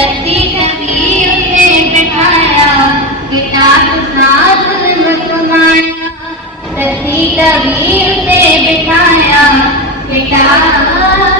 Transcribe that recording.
تتي دويو تي بيتايا بتا سنا سن مكما تتي کا وير تي بيتايا